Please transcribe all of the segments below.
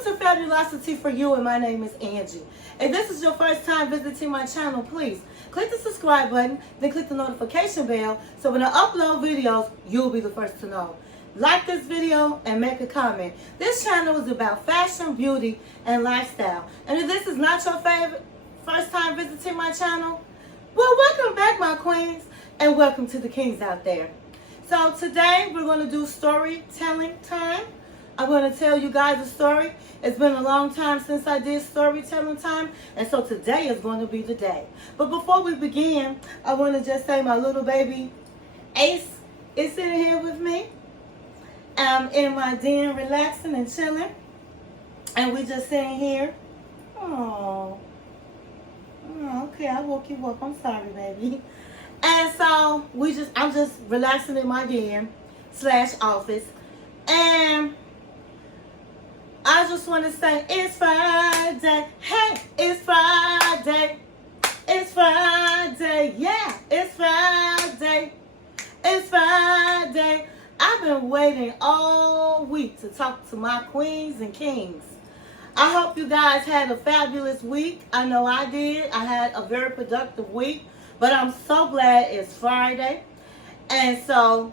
Welcome to Fabulosity For You, and my name is Angie. If this is your first time visiting my channel, please click the subscribe button, then click the notification bell, so when I upload videos, you'll be the first to know. Like this video and make a comment. This channel is about fashion, beauty, and lifestyle. And if this is not your favorite first time visiting my channel, well, welcome back, my queens, and welcome to the kings out there. So today we're going to do storytelling time. I'm going to tell you guys a story. It's been a long time since I did storytelling time, and so today is going to be the day. But before we begin, I want to just say my little baby Ace is sitting here with me. I'm in my den relaxing and chilling, and we just sitting here. Oh, okay, I woke you up. I'm sorry, baby. And so I'm just relaxing in my den / office, and I just want to say it's Friday. Hey, it's Friday. It's Friday. Yeah, it's Friday. It's Friday. I've been waiting all week to talk to my queens and kings. I hope you guys had a fabulous week. I know I did. I had a very productive week, but I'm so glad it's Friday. And so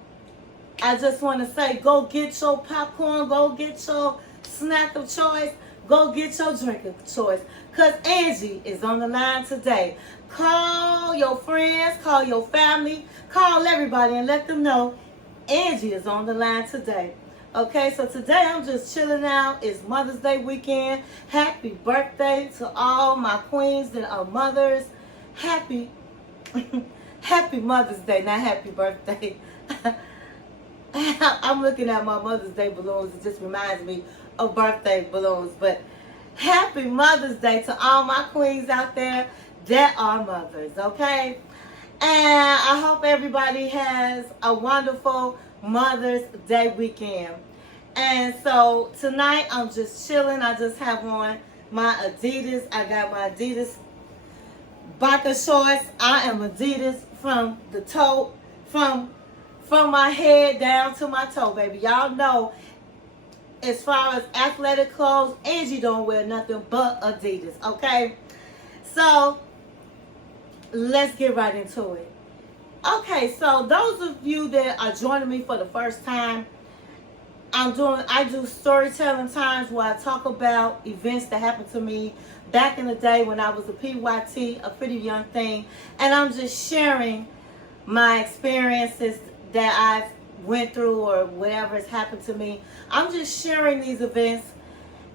I just want to say, go get your popcorn, go get your snack of choice, go get your drink of choice, because Angie is on the line today. Call your friends, call your family, call everybody and let them know Angie is on the line today. Okay, so today I'm just chilling out. It's Mother's Day weekend. Happy birthday to all my queens that are mothers. Happy Mother's Day, not happy birthday. I'm looking at my Mother's Day balloons. It just reminds me of birthday balloons. But happy Mother's Day to all my queens out there that are mothers, okay? And I hope everybody has a wonderful Mother's Day weekend. And so tonight I'm just chilling. I just have on my Adidas. I got my Adidas biker shorts. I am Adidas from the toe, from my head down to my toe, baby. Y'all know, as far as athletic clothes, Angie don't wear nothing but Adidas, okay? So let's get right into it. Okay, so those of you that are joining me for the first time, I do storytelling times where I talk about events that happened to me back in the day when I was a PYT, a pretty young thing, and I'm just sharing my experiences that I've went through or whatever has happened to me. I'm just sharing these events,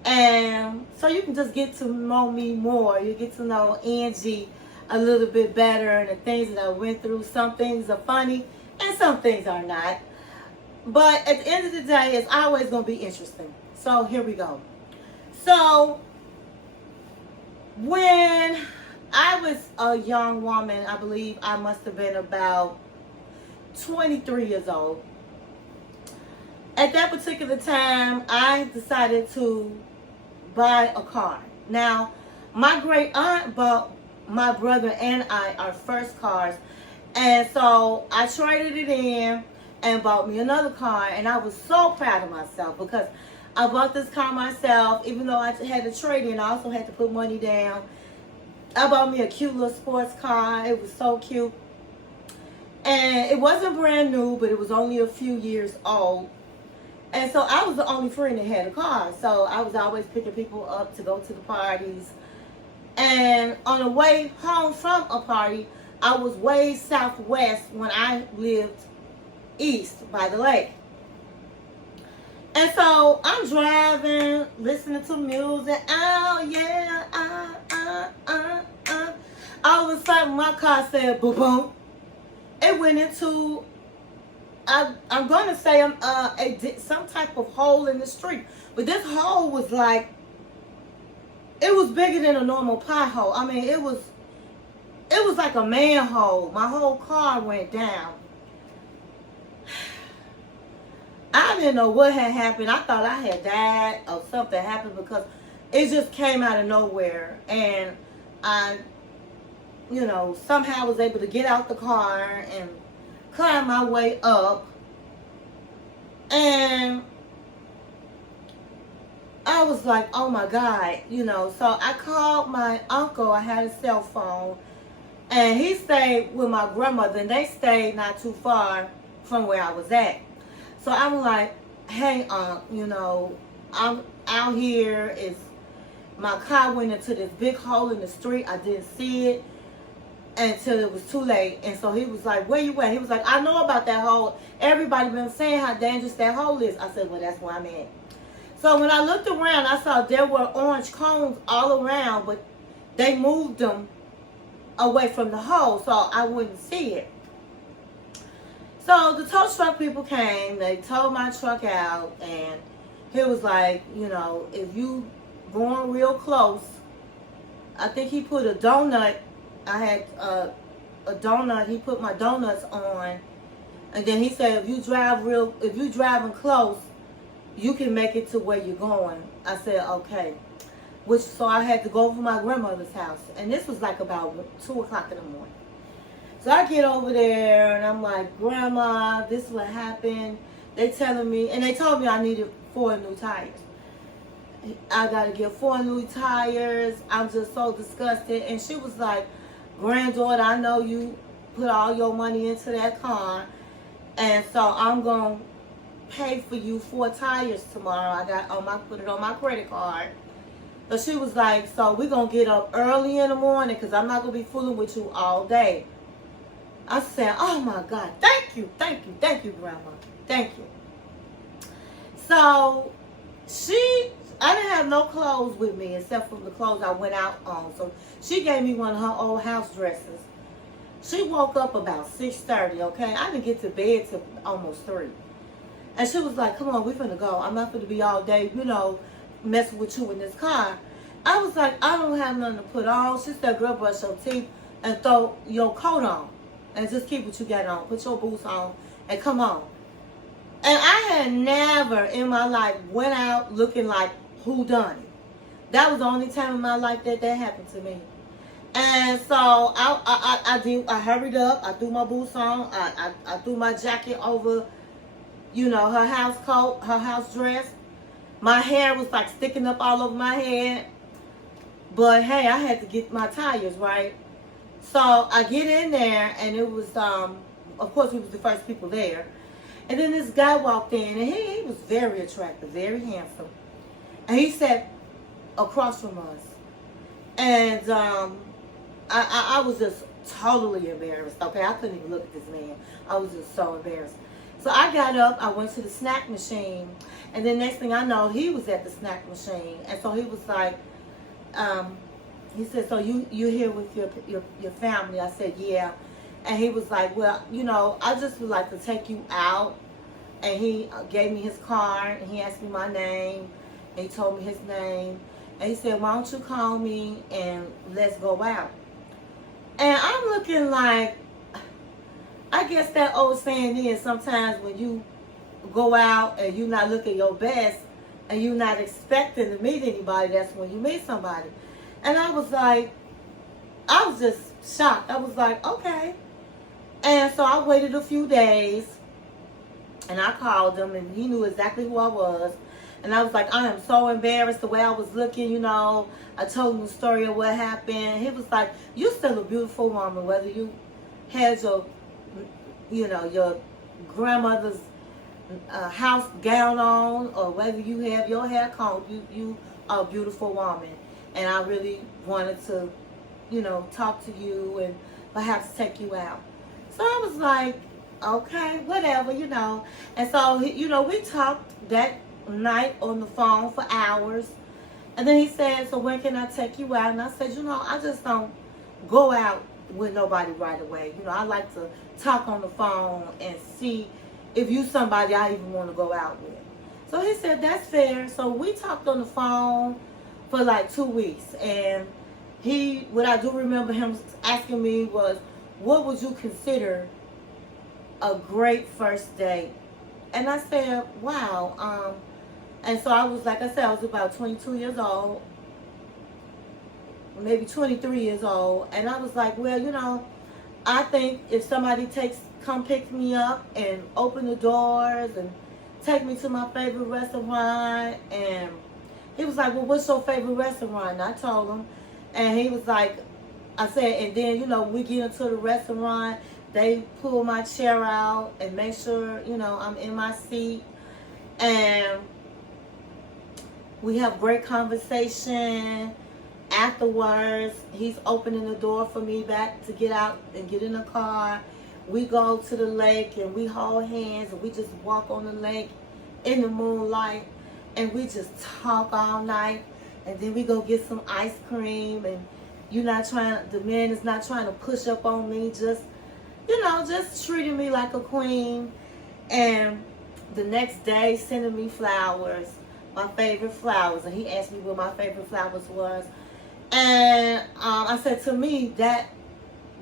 and so you can just get to know me more. You get to know Angie a little bit better and the things that I went through. Some things are funny and some things are not. But at the end of the day, it's always going to be interesting. So here we go. So when I was a young woman, I believe I must have been about 23 years old. At that particular time, I decided to buy a car. Now, my great aunt bought my brother and I our first cars, and so I traded it in and bought me another car, and I was so proud of myself because I bought this car myself. Even though I had to trade in, I also had to put money down. I bought me a cute little sports car. It was so cute. And it wasn't brand new, but it was only a few years old. And so I was the only friend that had a car. So I was always picking people up to go to the parties. And on the way home from a party, I was way southwest when I lived east by the lake. And so I'm driving, listening to music. Oh yeah, all of a sudden my car said boom boom. It went into, I'm going to say some type of hole in the street. But this hole was like, it was bigger than a normal pothole. I mean, it was like a manhole. My whole car went down. I didn't know what had happened. I thought I had died or something happened because it just came out of nowhere. And I, somehow was able to get out the car and climb my way up. And I I was like, oh my God, you know. So I called my uncle. I had a cell phone. And he stayed with my grandmother. And they stayed not too far from where I was at. So I'm like, hey, Unc, you know, I'm out here. My car went into this big hole in the street. I didn't see it until it was too late. And so he was like, where you at? He was like, I know about that hole. Everybody been saying how dangerous that hole is. I said, well, that's where I'm at. So when I looked around, I saw there were orange cones all around, but they moved them away from the hole so I wouldn't see it. So the tow truck people came, they towed my truck out, and he was like, you know, if you going real close, I think he put a donut, I had a donut, he put my donuts on, and then he said, if you driving close, you can make it to where you're going. I said, okay. So I had to go over to my grandmother's house. And this was like about 2 o'clock in the morning. So I get over there and I'm like, Grandma, this is what happened. They telling me, and they told me I needed 4 new tires. I got to get 4 new tires. I'm just so disgusted. And she was like, granddaughter, I know you put all your money into that car. And so I'm going to pay for you 4 tires tomorrow. Put it on my credit card. So she was like, so we're going to get up early in the morning because I'm not going to be fooling with you all day. I said, oh my God, thank you, Grandma. Thank you. So I didn't have no clothes with me except for the clothes I went out on. So she gave me one of her old house dresses. She woke up about 6:30, okay? I didn't get to bed till almost 3. And she was like, come on, we're finna go. I'm not finna be all day, you know, messing with you in this car. I was like, I don't have nothing to put on. She said, girl, brush your teeth and throw your coat on. And just keep what you got on. Put your boots on and come on. And I had never in my life went out looking like who done it. That was the only time in my life that happened to me. And so I hurried up. I threw my boots on. I threw my jacket over, you know, her house coat, her house dress. My hair was like sticking up all over my head. But hey, I had to get my tires, right? So I get in there and it was, of course we was the first people there. And then this guy walked in and he was very attractive, very handsome. And he sat across from us. And I was just totally embarrassed, okay? I couldn't even look at this man. I was just so embarrassed. So I got up, I went to the snack machine, and then next thing I know, he was at the snack machine. And so he was like, he said, so you here with your family? I said, yeah. And he was like, well, you know, I just would like to take you out. And he gave me his card, and he asked me my name, and he told me his name. And he said, why don't you call me and let's go out? And I'm looking like, I guess that old saying is sometimes when you go out and you're not looking your best and you're not expecting to meet anybody, that's when you meet somebody. And I was like, I was just shocked. I was like, okay. And so I waited a few days and I called him and he knew exactly who I was. And I was like, I am so embarrassed the way I was looking, you know. I told him the story of what happened. He was like, you're still a beautiful woman, whether you had your, you know, your grandmother's house gown on or whether you have your hair combed, you are a beautiful woman. And I really wanted to, you know, talk to you and perhaps take you out. So I was like, okay, whatever, you know. And so, you know, we talked that night on the phone for hours. And then he said, so when can I take you out? And I said, you know, I just don't go out with nobody right away. You know, I like to talk on the phone and see if you somebody I even want to go out with. So he said, that's fair. So we talked on the phone for like 2 weeks. And what I do remember him asking me was, what would you consider a great first date? And I said, wow. And so I was, like I said, I was about 22 years old, maybe 23 years old. And I was like, well, you know, I think if somebody come pick me up and open the doors and take me to my favorite restaurant and He was like, well, what's your favorite restaurant? And I told him. And he was like, I said, and then, we get into the restaurant. They pull my chair out and make sure, I'm in my seat. And we have great conversation. Afterwards, he's opening the door for me back to get out and get in the car. We go to the lake and we hold hands and we just walk on the lake in the moonlight and we just talk all night. And then we go get some ice cream, and the man is not trying to push up on me, just treating me like a queen. And the next day, sending me flowers, my favorite flowers. And he asked me what my favorite flowers was. And I said, to me, that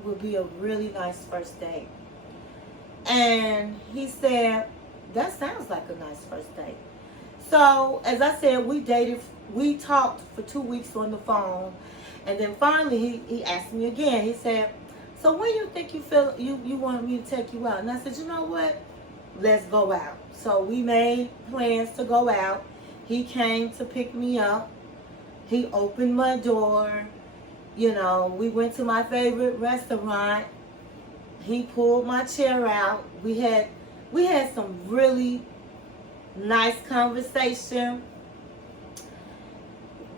would be a really nice first date. And he said, that sounds like a nice first date. So, as I said, we talked for 2 weeks on the phone. And then finally, he asked me again. He said, so when you think you feel you want me to take you out? And I said, you know what? Let's go out. So we made plans to go out. He came to pick me up. He opened my door. We went to my favorite restaurant. He pulled my chair out. We had some really nice conversation.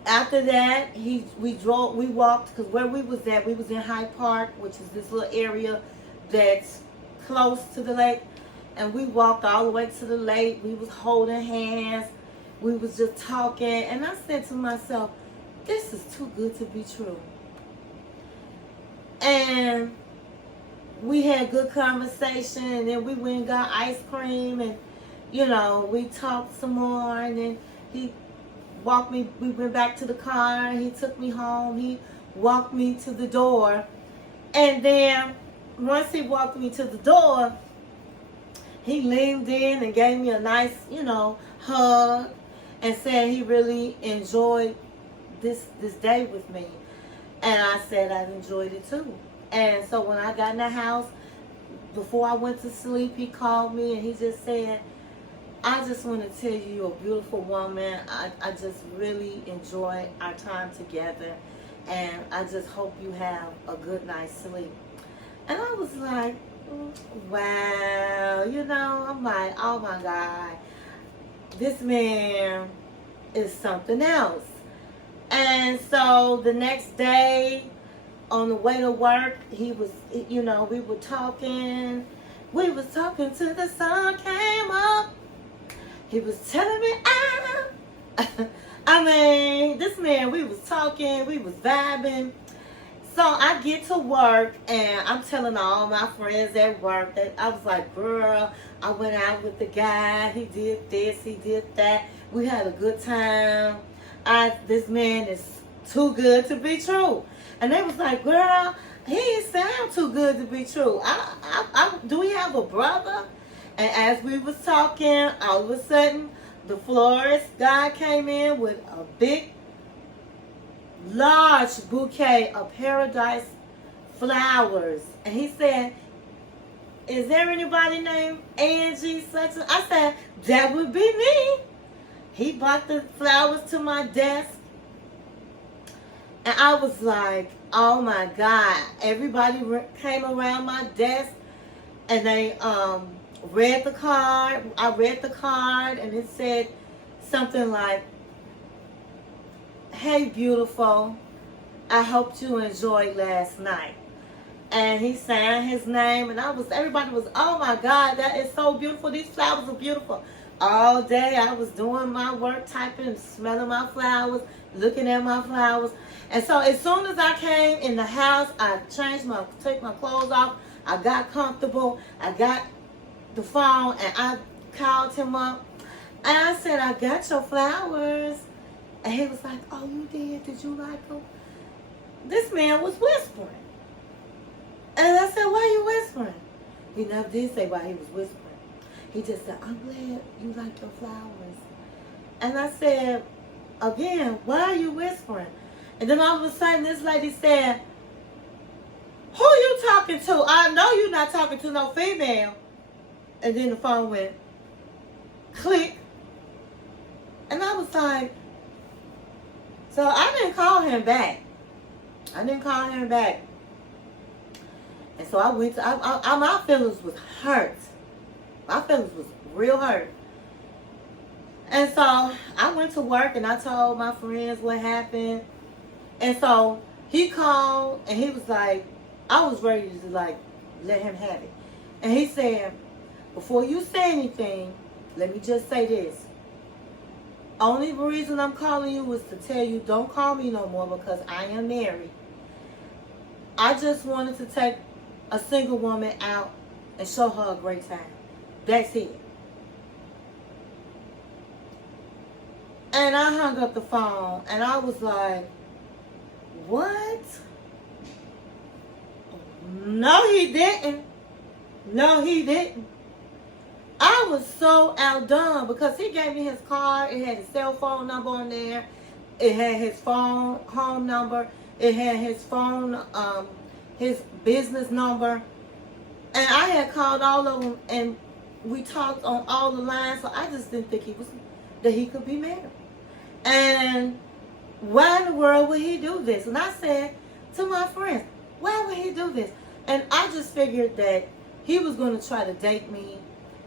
After that, we walked, because where we was at, we was in Hyde Park, which is this little area that's close to the lake. And we walked all the way to the lake. We was holding hands. We was just talking. And I said to myself, this is too good to be true. And we had good conversation. And then we went and got ice cream. And, we talked some more. And then he walked me. We went back to the car. He took me home. He walked me to the door. And then once he walked me to the door, he leaned in and gave me a nice, hug, and said he really enjoyed this day with me. And I said I enjoyed it too. And so when I got in the house, before I went to sleep, he called me and he just said, I just want to tell you, you're a beautiful woman. I just really enjoy our time together. And I just hope you have a good night's sleep. And I was like, wow, I'm like, oh my God, this man is something else. And so the next day, on the way to work, he was, we were talking. We was talking till the sun came up. He was telling me, this man, we was talking, we was vibing. So I get to work and I'm telling all my friends at work that I was like, girl, I went out with the guy. He did this, he did that. We had a good time. This man is too good to be true. And they was like, girl, he ain't sound too good to be true. Do we have a brother? And as we was talking, all of a sudden, the florist guy came in with a big, large bouquet of paradise flowers. And he said, is there anybody named Angie such a... I said, that would be me. He brought the flowers to my desk. And I was like, oh my God. Everybody came around my desk and they read the card. I read the card and it said something like, hey, beautiful, I hope you enjoyed last night. And he sang his name, and everybody was, oh my God, that is so beautiful. These flowers are beautiful. All day I was doing my work, typing, smelling my flowers, looking at my flowers. And so as soon as I came in the house, I took my clothes off, I got comfortable, I got the phone, and I called him up, and I said, I got your flowers. And he was like, oh, you did? Did you like them? This man was whispering. And I said, why are you whispering? He never did say why he was whispering. He just said, I'm glad you like your flowers. And I said, again, why are you whispering? And then all of a sudden, this lady said, who you talking to? I know you're not talking to no female. And then the phone went click. And I was like, So I didn't call him back. I didn't call him back. And so I went to, my feelings was hurt. My feelings was real hurt. And so I went to work and I told my friends what happened. And so he called and he was like, I was ready to like let him have it. And he said, before you say anything, let me just say this. Only reason I'm calling you was to tell you don't call me no more because I am married. I just wanted to take a single woman out and show her a great time. That's it. And I hung up the phone and I was like, what? No, he didn't. No, he didn't. I was so outdone because he gave me his card. It had his cell phone number on there. It had his phone home number. It had his phone, his business number. And I had called all of them and we talked on all the lines. So I just didn't think that he could be married. And why in the world would he do this? And I said to my friends, why would he do this? And I just figured that he was going to try to date me,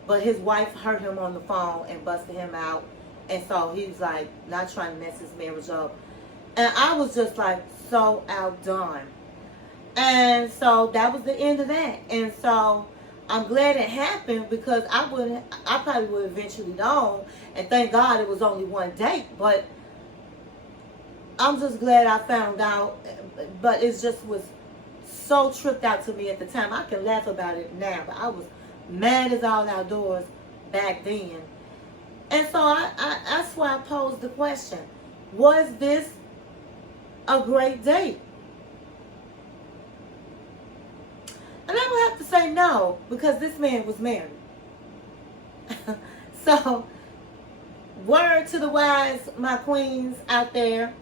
but his wife heard him on the phone and busted him out. And so he was like, not trying to mess his marriage up. And I was just like so outdone. And so that was the end of that. And so I'm glad it happened because I probably would have eventually known. And thank God it was only one date. But I'm just glad I found out. But it just was so tripped out to me at the time. I can laugh about it now, but I was mad as all outdoors back then. And so that's why I posed the question. Was this a great date? And I would have to say no, because this man was married. So, word to the wise, my queens out there.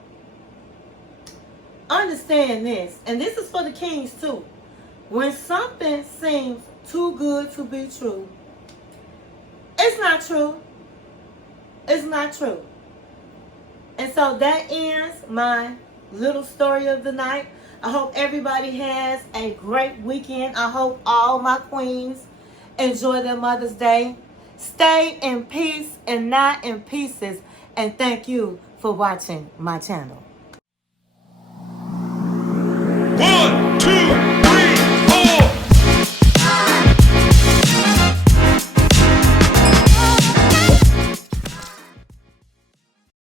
Understand this, and this is for the kings too. When something seems too good to be true, it's not true. It's not true. And so that ends my little story of the night. I hope everybody has a great weekend. I hope all my queens enjoy their Mother's Day. Stay in peace and not in pieces. And thank you for watching my channel.